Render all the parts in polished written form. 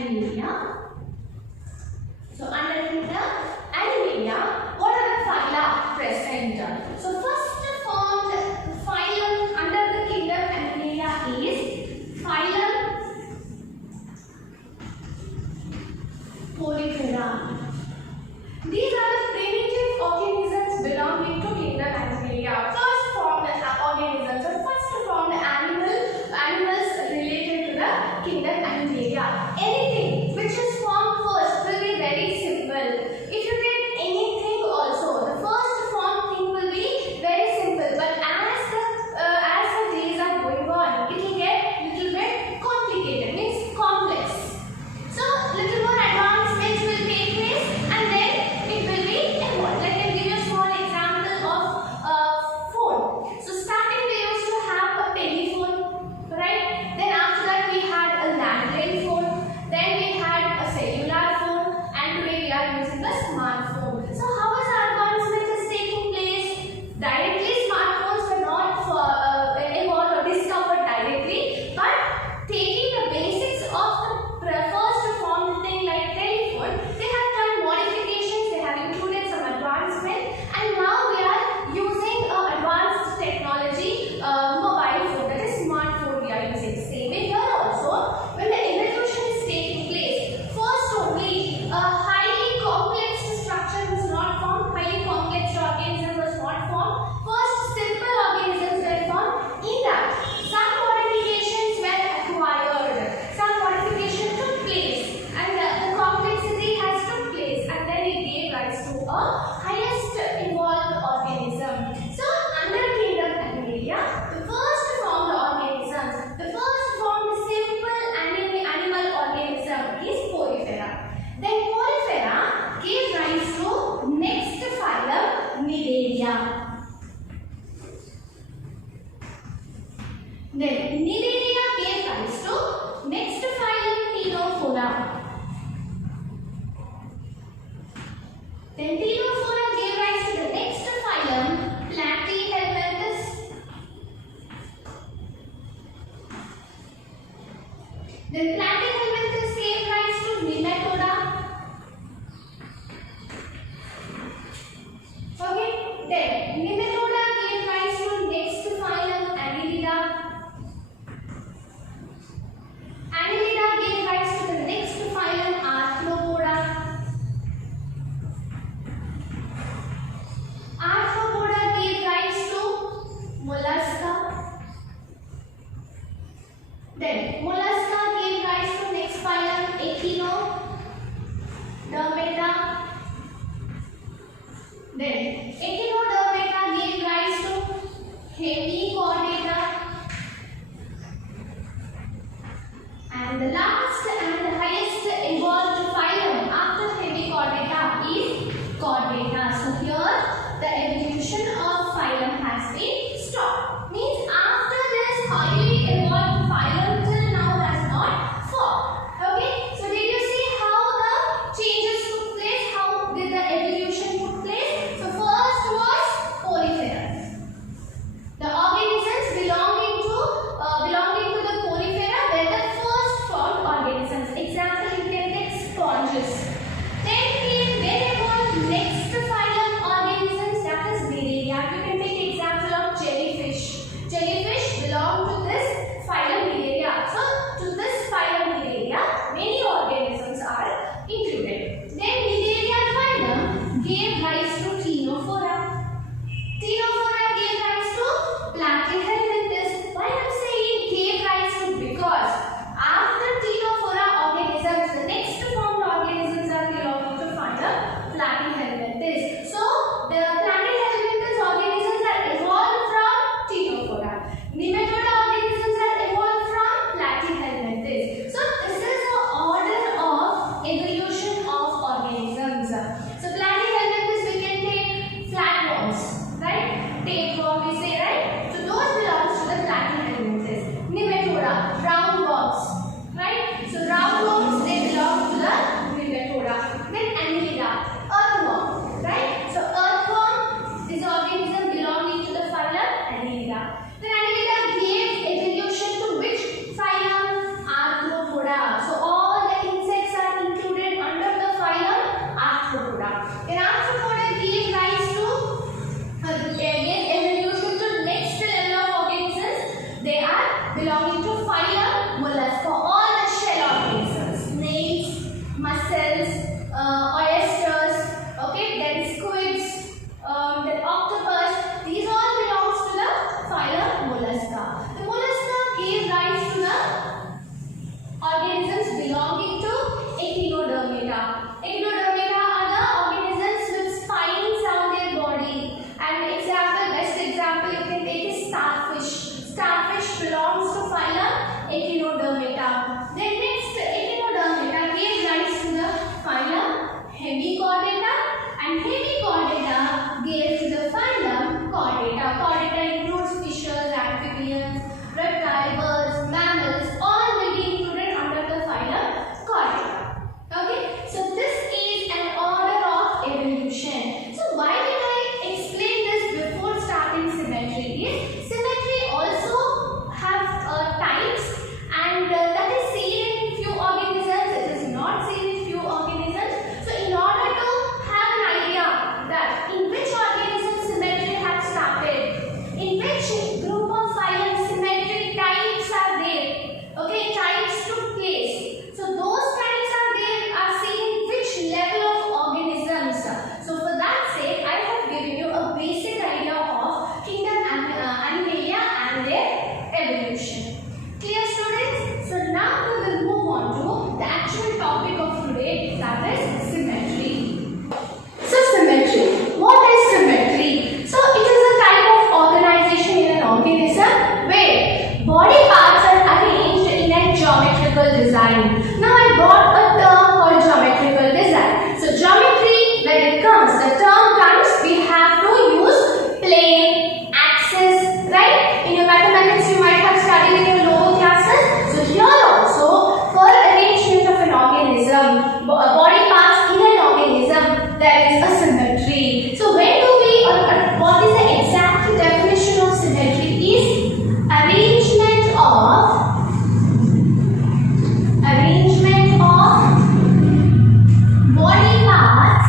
Animalia. So under kingdom Animalia, what are the phyla present? So first formed phylum under the kingdom Animalia is phylum Polyphera. These are the primitive organisms belonging to kingdom Animalia. First formed organisms, or first formed animals related to the kingdom Animalia. Anything which is formed first will be very simple. If you take anything also, the first formed thing will be very simple. But as the days are going on, it will get little bit complicated, means complex. So little more advancements will take place, and then it will be evolved. Let me give you a small example of phone. So starting we used to have a telephone, right? Then after that we had a landline phone. Then we had a cellular phone, and today we are using a smartphone. So how is our advancement is taking place? Directly smartphones were not evolved or discovered directly, but taking the basics of the first formed thing like telephone, they have done modifications, they have included some advancement, and now we are using advanced technology, mobile phone, that is smartphone we are using. Same way here also, when the evolution is taking place, first only a highly complex structure was not formed, highly complex organism was not formed. First simple organisms were formed. In that, some modifications were acquired, some modification took place, and the complexity has took place, and then it gave rise to a highest evolved organism. So under kingdom Animalia, the first formed organisms, the first formed simple animal organism is Polyphera. Then Polyphera gave rise to next phylum Nidaria. Then Nidaria gave rise to next phylum Ctenophora. Then Ctenophora gave rise to the next phylum Platyhelminthes. Then Platyhelminthes gave rise to Nematoda. Okay, then Nematoda gave rise to next phylum Annelida. Annelida gave rise to the next phylum Arthropoda. Arthropoda gave rise to Mollusca. Then Mollusca gave rise to next phylum Echinodermata. Then Echinodermata gave rise to Hemichordata. And the last and the highest evolved phylum after Hemichordata is Chordata. So here the evolution of phylum has been stopped. Means after this highly evolved phylum till now has not formed. Okay. So did you see how the changes took place? How did the evolution took place? So first was Polyphera. The organisms belonging to the Polyphera were the first formed organisms. you might have studied in your lower classes. So here also, for arrangement of an organism, body parts in an organism, there is a symmetry. So when do we, or what is the exact definition of symmetry? Is arrangement of body parts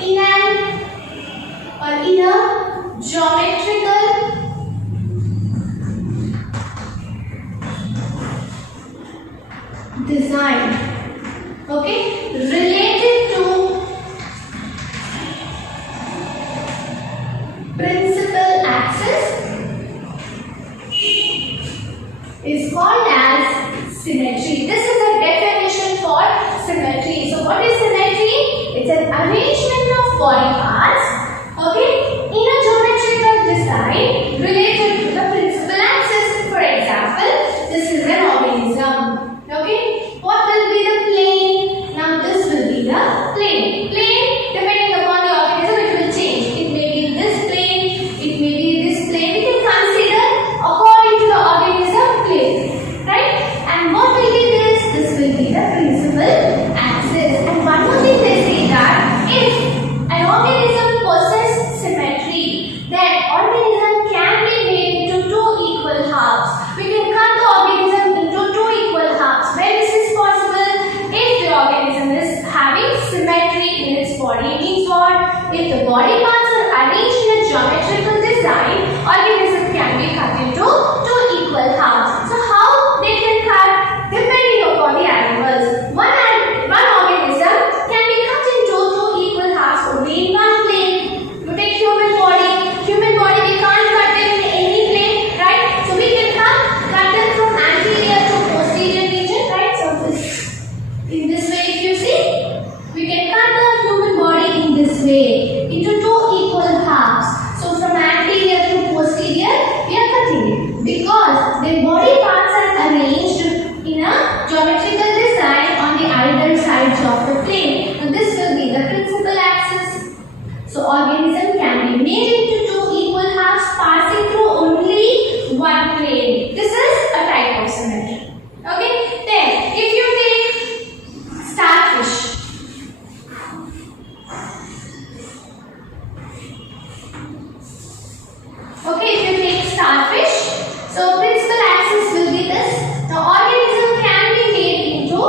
in a geometrical design, okay, related to principal axis is called as symmetry. This is a definition for symmetry. So what is symmetry? It's an arrangement of body parts, okay, in a geometrical design related to the principal axis. For example, this is an organism, okay. What will be the plane? Now this will be the plane. Plane, depending upon the organism, it will change. It may be this plane, it may be this plane. We can consider according to the organism plane, right? And what will be this? This will be the principal axis. And one more thing they say that if an organism possesses symmetry, then organism can be made into two equal halves. We can cut the organism into two equal halves. When this is possible, if the organism is having symmetry in its body, means what? If the body parts are arranged in a geometrical design, organism can be cut into two equal halves. So how they can cut? Depending upon the animals. One organism can be cut into two equal halves only in one plane. You take human body. Human body, we can't cut them in any plane, right? So we can cut them from anterior to posterior region, right? So in this way, if you see, we can cut the human body in this way into two equal halves. So from anterior to posterior, we are cutting it because the body parts are arranged in a geometrical design on the either sides of the plane. And this will be the principal axis. So organism can be made into two equal halves passing through only one plane. This is a type of symmetry. Okay. Then if you take starfish. Okay, if you take starfish, so principal axis will be this. The organism can be made into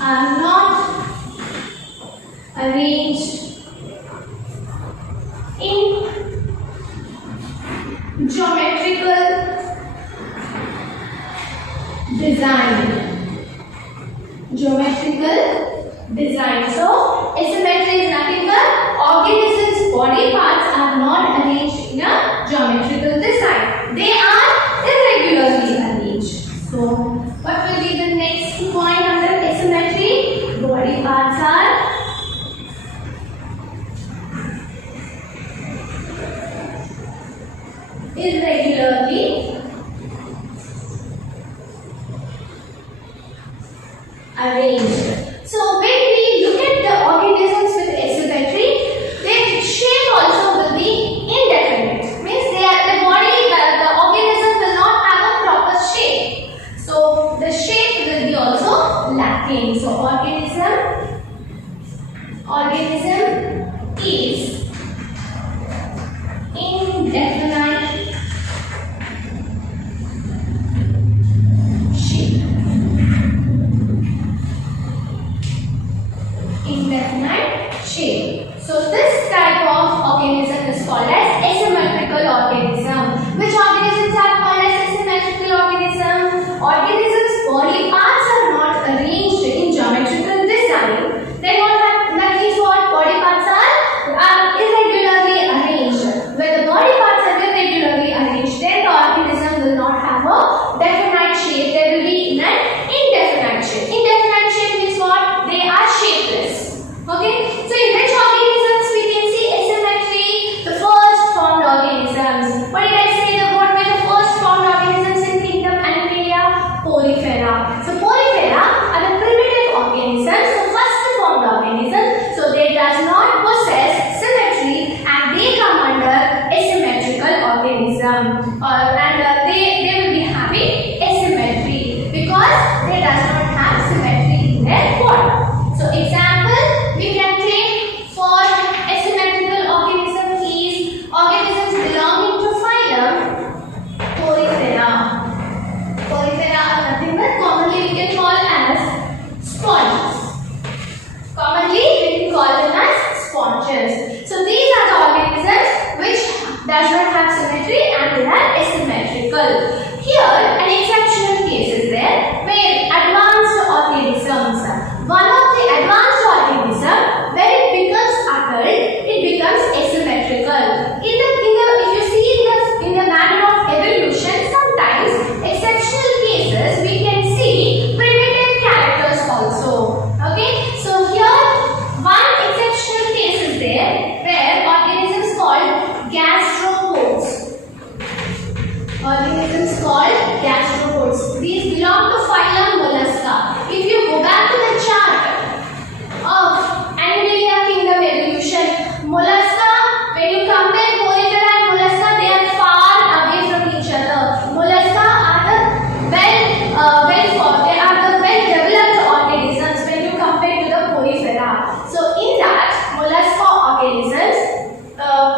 are not arranged in geometrical design. So asymmetry is nothing but organisms' body parts are not arranged in a geometrical design. They are irregularly arranged. So what will be the next point under asymmetry? Body parts are irregularly arranged. So when we look at the organisms with asymmetry, their shape also will be indefinite. Means the organism will not have a proper shape. So the shape will be also lacking. So organism is indefinite shape. So this type of organism is called as asymmetrical organism. Which organisms are called as asymmetrical organism? Organisms' body parts are not arranged in geometrical design. Then that means what? Body parts are irregularly arranged. When the body parts are irregularly arranged, then the organism will not have a definite shape. They will be in an indefinite shape. Indefinite shape means what? They are shapeless. Okay, so in which organisms we can see asymmetry? The first formed organisms. What did I say? What were the first formed organisms in kingdom Animalia? Porifera. So porifera are the primitive organisms, the first formed organisms. So they does not possess symmetry and they come under asymmetrical organism. And they will be having asymmetry because they does not have symmetry in their body. So example we can take for asymmetrical organism is organisms belonging to phylum Porifera. Porifera are nothing but commonly we can call as sponges. Commonly we can call them as sponges. So these are the organisms which does not have symmetry and they are asymmetrical. Here an exceptional case is there where advanced organisms. One of the advanced organism, when it becomes adult, it becomes asymmetrical. If you see in the manner of evolution, sometimes exceptional cases we can see primitive characters also. Okay, so here one exceptional case is there where organisms called gastropods. Organisms called gastropods. These belong to phylum Mollusca. If you go back to the chart of Animalia kingdom evolution, Mollusca, when you compare Porifera and Mollusca, they are far away from each other. Mollusca are the well-developed organisms when you compare to the Porifera. So in that, Mollusca organisms,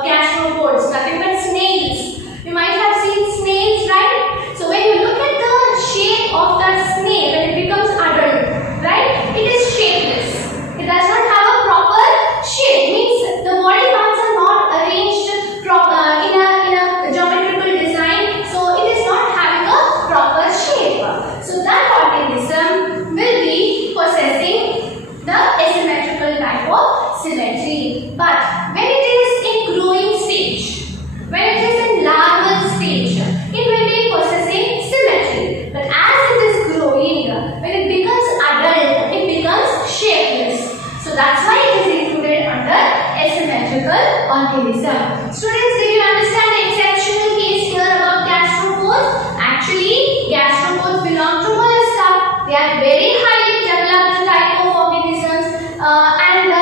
gastropods, nothing but snails. You might have seen snails, right? So when you look at the shape of the snail when it becomes adult, right? It is shapeless. It does not have a proper shape. Means the body parts are not arranged proper in a geometrical design. So it is not having a proper shape. So that organism will be possessing the asymmetrical type of symmetry. But when it is in growing stage, when it is in larval stage, it will be possessing symmetry. But as it is growing, when it becomes adult, it becomes shapeless. So that's why it is included under asymmetrical organism. Students, did you understand the exceptional case here about gastropods? Actually, gastropods belong to Mollusca. They are very highly developed type of organisms, and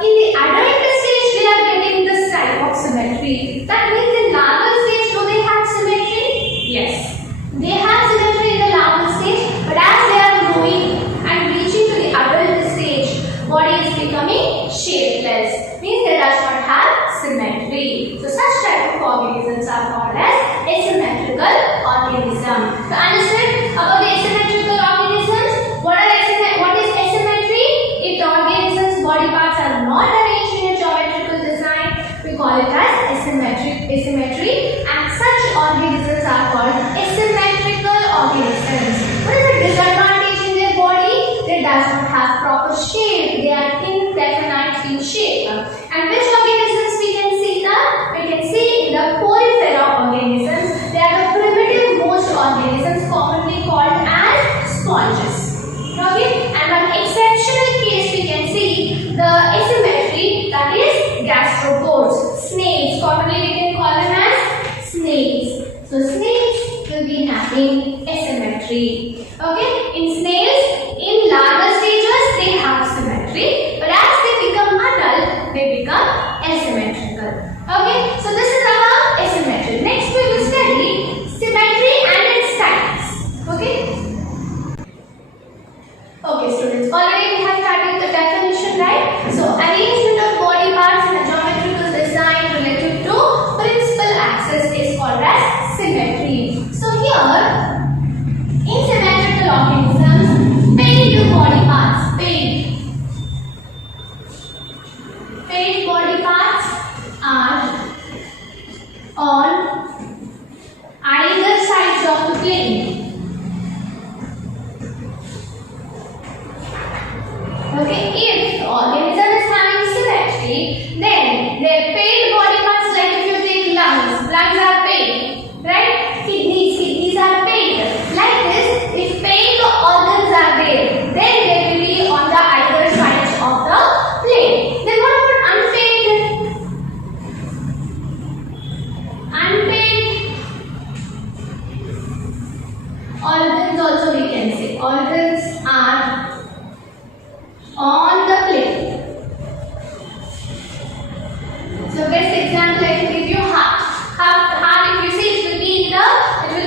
in the adult stage, they are getting this type of symmetry. That means in larval stage, do they have symmetry? Yes, they have symmetry in the larval stage, but as they are growing and reaching to the adult stage, body is becoming shapeless. Means they does not have symmetry. So such type of have proper shape. They are indefinite in shape. And which organisms we can see that? We can see in the porifera organisms. They are the primitive most organisms commonly called as sponges. Okay? And one exceptional case we can see the asymmetry, that is gastropods. Snails, commonly we can call them as snails. So snails will be having asymmetry. Okay? In snails, in larger stages they have symmetry, but as they become adult, they become asymmetrical. Okay? So this is about asymmetry. Next we will study symmetry and its types. Okay? Okay students, already we have started the definition, right? So arrangement of body parts in a geometrical design related to principal axis is called as symmetry. So here, in symmetrical organisms, paired body parts, paired body parts are on either sides of the plane. Okay, if the organism is having symmetry, then their paired body parts, like if you take lungs are paired, right? Kidneys are paired. Like this, if paired organs are there, then they will be on the either sides of the plane. Then what about unpaired? Unpaired organs also we can say. Organs are on the plane. So best example I can give you heart. Heart, if you see, it will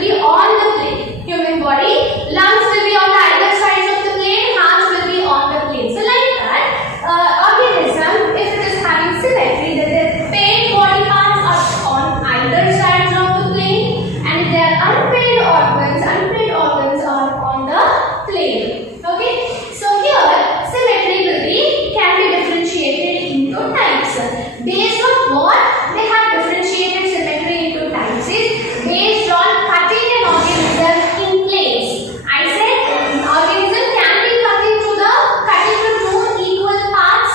be on the plane. Human body, lungs will be on the either sides of the plane, heart will be on the plane. So like that, organism, if it is having symmetry, then their paired body parts are on either sides of the plane, and if they are unpaired organs are on the plane. Okay, so here symmetry can be differentiated into types. Based on what they have differentiated symmetry into types is based on cutting an organism in place. I said organism can be cutting to two equal parts,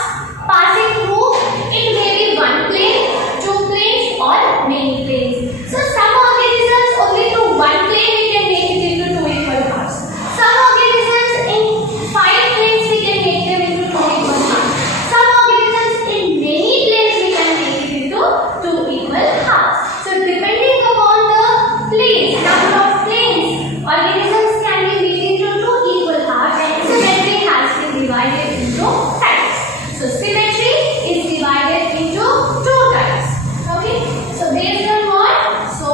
passing through, it may be one plane, two planes or many planes. So some organisms only to one plane we can make it into two equal parts. Some organisms in 5 planes we can make them into two equal parts. Some organisms in many planes we can make it into two equal parts. So depending upon the planes, number of planes, organisms can be made into two equal parts, and symmetry has been divided into types. So symmetry is divided into two types. Okay. So based on what? So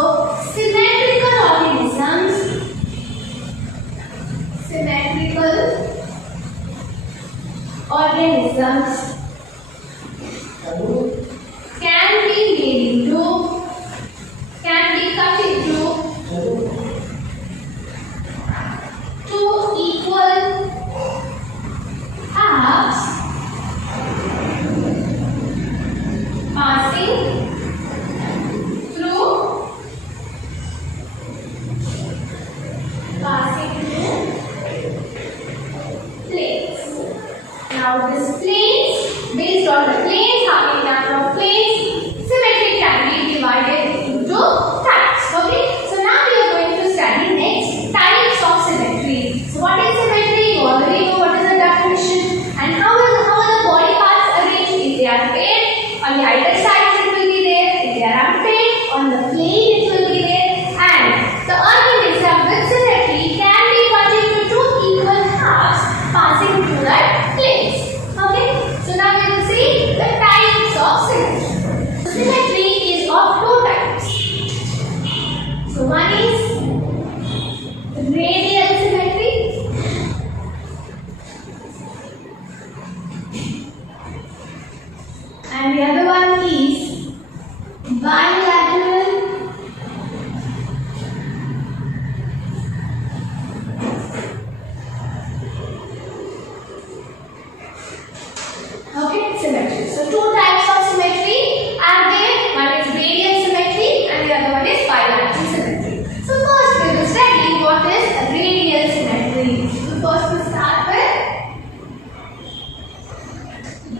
symmetrical organisms can be cut into two equal halves, passing through planes. Now this planes, based on the planes, how many number of planes, symmetry can be divided into types. Okay, so now we are going to study next types of symmetry. So what is symmetry? You already know what is the definition, and how are the body parts arranged. If they are paired, on the either sides it will be there. If they are unpaired, on the plane it will be there. And the organism with symmetry can be cut into two equal halves, passing through that planes. Okay, so now we will see the types of symmetry. Symmetry is of two types. So one is radial symmetry, and the other one is bilateral symmetry. So two types of symmetry are there. One is radial symmetry and the other one is bilateral symmetry. So first we will study what is radial symmetry. So first we start with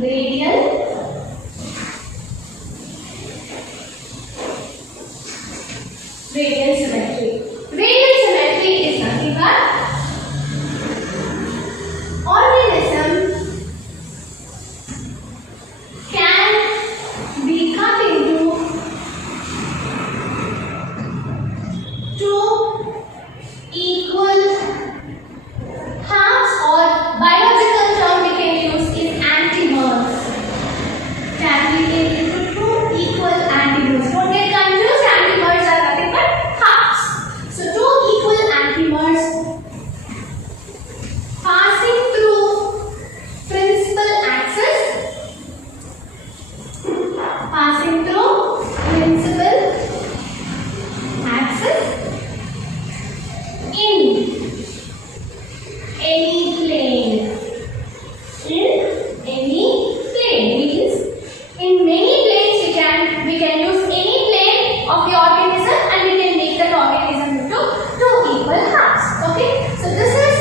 Radial symmetry. Radial symmetry is nothing but organism can be cut into two equal halves, or biological term we can use is antimers. Can be made into two equal antimers. Don't get confused, antimers are nothing but halves. So two equal antimers passing through principal axis, passing through principal axis in any plane. In any plane means in many planes we can use any plane of the organism and we can make that organism into two equal halves. Okay, so this is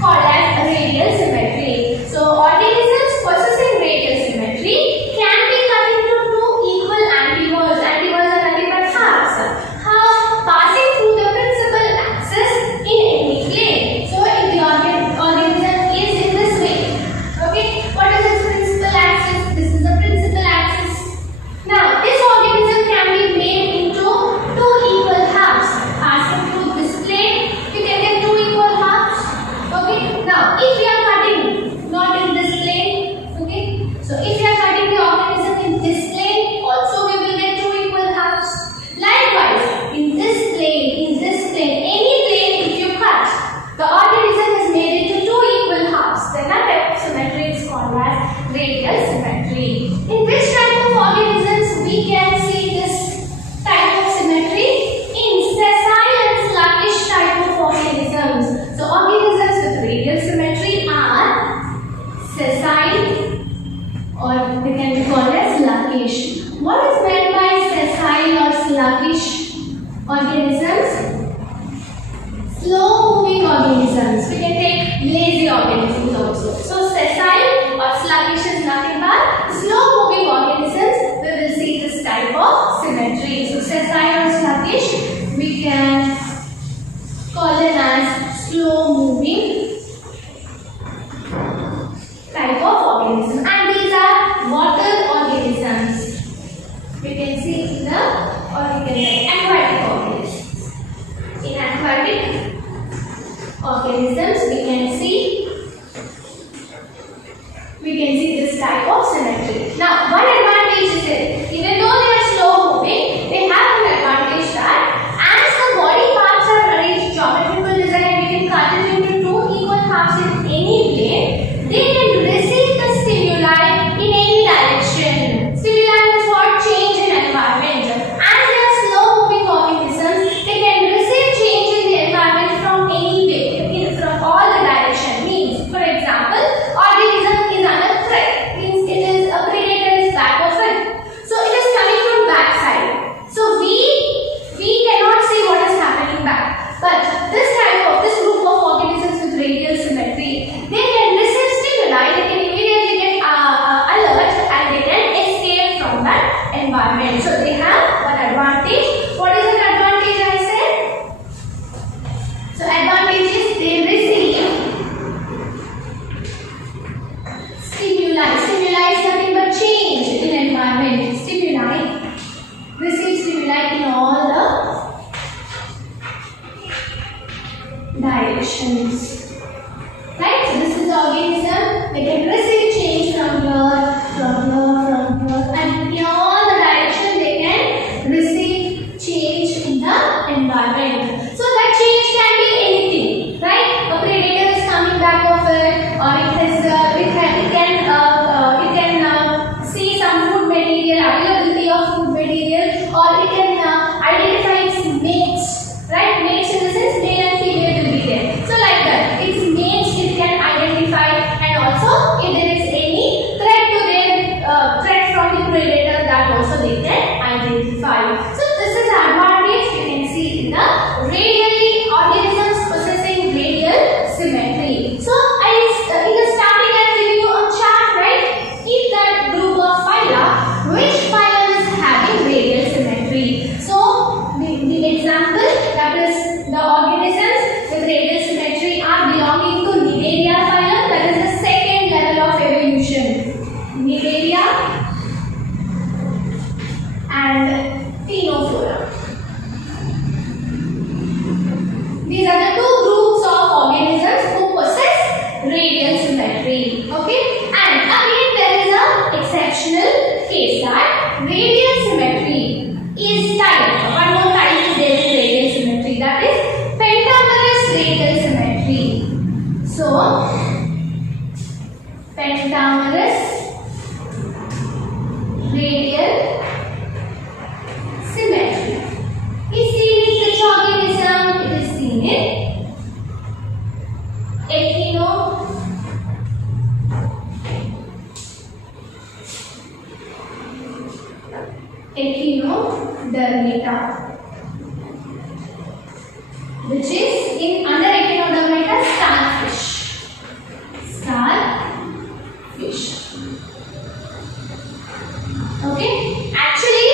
called as radial symmetry. So organisms possessing radial symmetry can be cut into two equal antimers. Antimers are nothing but halves. Half passing through the principal axis in any plane. So if the organism is in this way, okay, what is its principal axis? This is the principal axis. Now this organism can be made into two equal halves. Passing through this plane, you can get two equal halves. Okay. Now if we are cutting not in this plane, okay, so if we are cutting the organism in this plane, also we will get two equal halves. Likewise, in this plane, any plane if you cut, the organism is made into two equal halves. Then that type of symmetry is called as radial symmetry. In which type of organisms we can see this type of symmetry? In sessile and sluggish type of organisms. So organisms with radial symmetry are sessile, or they can be called as sluggish. What is meant by sessile or sluggish organisms? Slow moving organisms. We can take lazy organisms also. So sessile or sluggish is nothing but slow moving organisms. We will see this type of symmetry. So sessile or sluggish, we can call them as slow moving type of organism. And these are water organisms. We can see in the, or we can say aquatic organisms. In aquatic organisms, we can see this type of symmetry. Now, one advantage is it, even though they are slow moving, they have an advantage that as the body parts are arranged geometrical design, we can cut it into two equal halves in any plane. They can receive the stimuli in any direction. Stimuli is what? Change in environment. As they are slow moving organisms, they can receive change in the environment from any way, from all the direction. Means, for example, organism is under threat. Means it is a predator is back of it. So it is coming from back side. So we cannot see what is happening back. But this group of organisms with radial symmetry, they can receive stimuli, they can immediately get alert and they can escape from that environment. So they have one advantage. What is that advantage I said? So advantage is they receive stimuli. Stimuli is nothing but change in environment. Receive stimuli in all the directions. Right? So this is the organism. They can receive change from here, and in all the direction they can receive change in the environment. So that change can be anything, right? A predator is coming back of it, or it can see some food material, availability of food material, or it can identify its mates, right? Mates in the sense male and female will be there. So like that, its mates it can identify, and also if there is any threat to their threat from the predator, that also they can identify. So this is the advantage we can see in the organisms possessing radial symmetry. So in the starting I am giving you a chart, right? exceptional case that radial symmetry is type. One more type is there in radial symmetry, that is pentamerous radial symmetry. So pentamerous radial symmetry is seen in which organism? It is seen in Echinodermata, which is in under Echinodermata starfish. Starfish. Okay. Actually,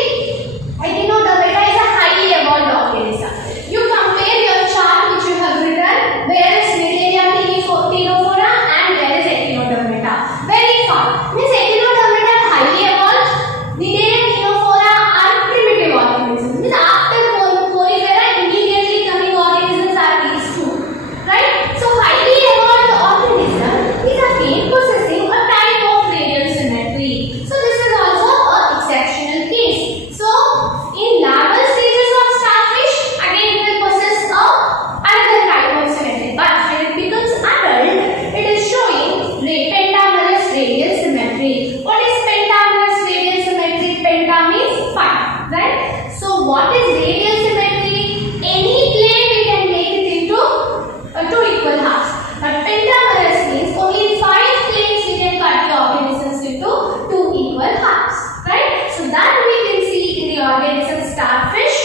Echinodermata is a highly evolved organism. You compare your chart which you have written. Where is Megalia ctenophora and where is Echinodermata? Very far. Means Echinodermata are highly evolved. Megalia ctenophora are primitive organisms. Means after Polyphera, immediately coming organisms are these two. Right? So highly evolved organism is again possessing a type of radial symmetry. So this is also a exceptional case. So in larval stages of starfish, again it will possess another type of symmetry. But when it becomes adult, it is showing pentamerous radial symmetry. What is pentamerous radial symmetry? Penta means 5, right? So what is radial symmetry? Any plane we can make it into 2 equal halves. But pentamerous means only 5 planes we can cut the organisms into 2 equal halves, right? So that we can see in the organism starfish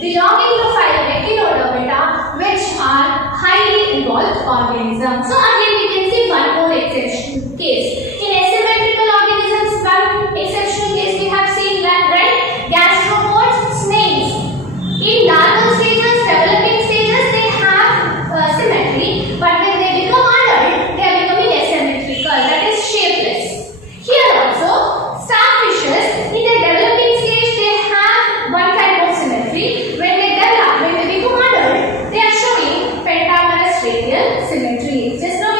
belonging to phylum Echinodermata, which are highly evolved organisms. So again we can see one more exceptional case. In asymmetrical organisms, one exceptional case we have seen that, right? Gastropods, snails. In larval stages, developing stages, they have symmetry, but when they become adult, they are becoming asymmetrical, that is shapeless. Here also, starfishes in the developing stage, they have one type of symmetry. When they develop, when they become adult, they are showing pentamerous radial symmetry. Just now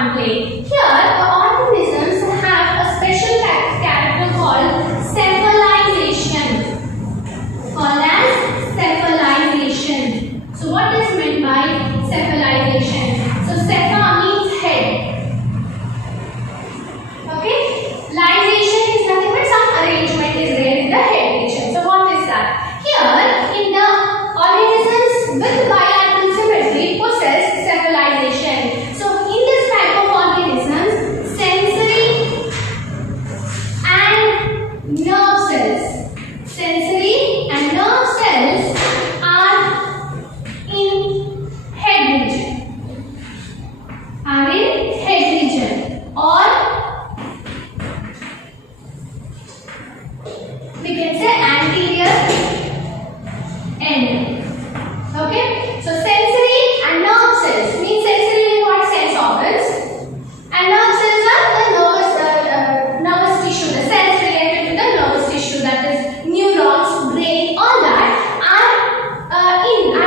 one plane. Here, the organisms have a special character called cephalization. Called as cephalization. So, what is meant by cephalization? So, cepha means head. Okay? Lization is nothing but some arrangement is there in the head region. So, what is that? Here, in the organisms with bilateral symmetry possess cephalization. So, in this type of organisms, sensory and nerve cells, are in head region, or we can say anterior end. Okay, so sensory and nerve cells means sensory means what? Sense organs, and nerve cells are the nervous tissue, the cells related to the nervous tissue, that is neurons, brain, all that are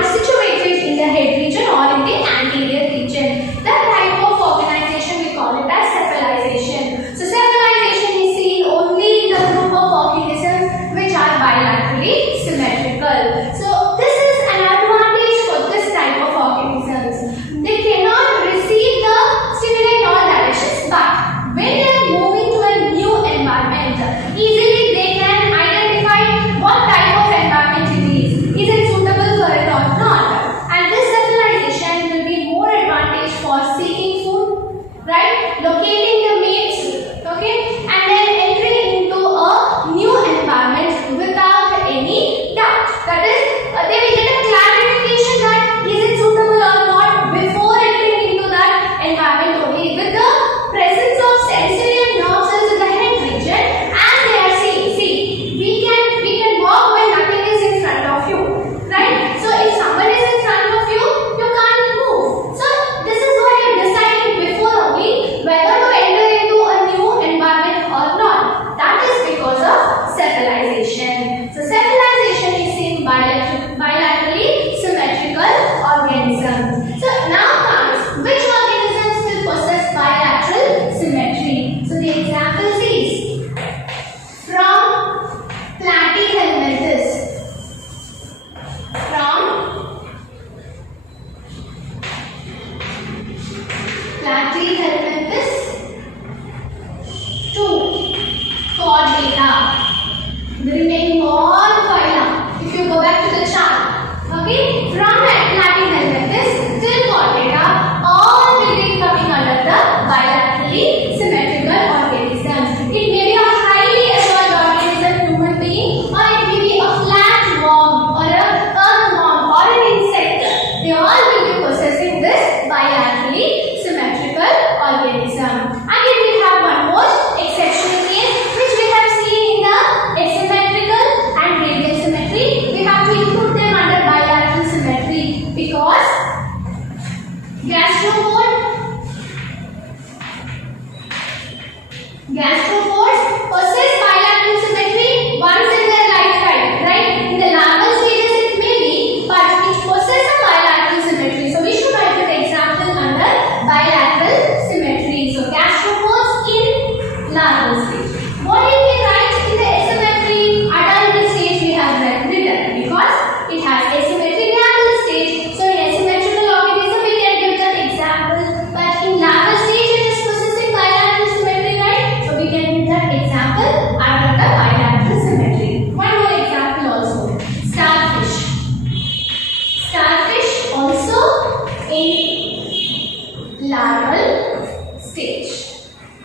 situated in the head region or in the anterior region. That type of organization we call it as cephalization. So cephalization is seen only in the group of organisms which are bilaterally symmetrical. So this is an advantage for this type of organisms. They cannot receive the stimuli in all directions, but when they are moving to a new environment, easily they can identify what type of environment it is. Is it suitable for it or not? And this cephalization will be more advantage for seeking food, right? Locating the mates, okay? And then entering into a new environment without any doubt. That is, they will get a clarification that is it suitable or not before entering into that environment only. With the presence of sensory and nerve cells in the head region, and they are seeing, we can walk when nothing is in front of you, right? So if someone is in front of you, you can't move. So this is why you are deciding before only whether to enter into a new environment or not. That is because of cephalization. So cephalization is seen bilaterally symmetrical organisms. So now comes which organisms will possess bilateral symmetry. So the examples is from Platyhelminthes. From Platyhelminthes to Chordata. The remaining all phyla. If you go back to the chart, okay, from Platyhelminthes till Chordata, all will be coming under the bilaterally symmetrical organisms. It may be a highly evolved organism, human being, or it may be a flatworm or a earthworm or an insect. They all will be possessing this bilaterally symmetrical organism. Again, we have one more exceptional case which we have seen in the asymmetrical and radial symmetry. We have to include them under bilateral symmetry because gastropods possess bilateral symmetry once in their lifetime, right? In the larval stages it may be, but it possesses a bilateral symmetry. So we should write an example under bilateral symmetry. So gastropods in larval stage. What did we write in the asymmetry adult stage? We have written because it has asymmetry in adult stage. So in asymmetrical organism we can give that example, but in larval stage it is possessing bilateral symmetry, right? So we can give that example under the bilateral symmetry. One more example also. Starfish. Starfish also in larval stage.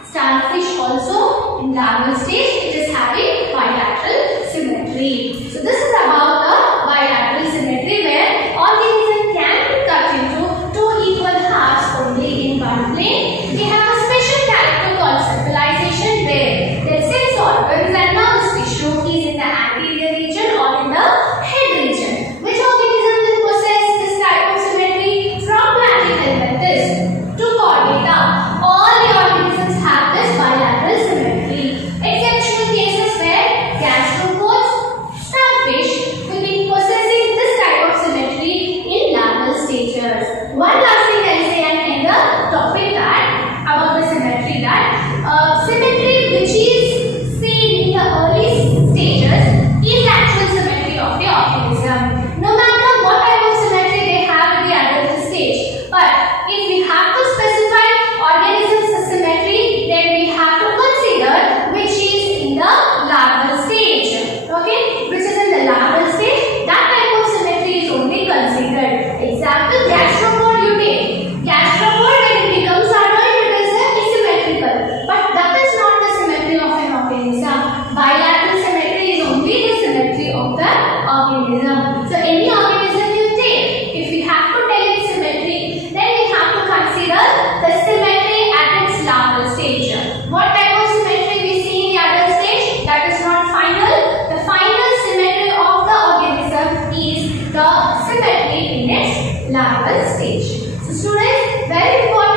Starfish also in larval stage, it is having bilateral symmetry. So this is about the bilateral symmetry where organism can be cut into two equal halves only in one plane. We have a special character called cephalization where their sense organs and nervous tissue is in the anterior region or in the head region. Which organism will possess this type of symmetry? From Platyhelminthes to Chordata, all the organisms have this bilateral symmetry. the symmetry in its larval stage. So students, very important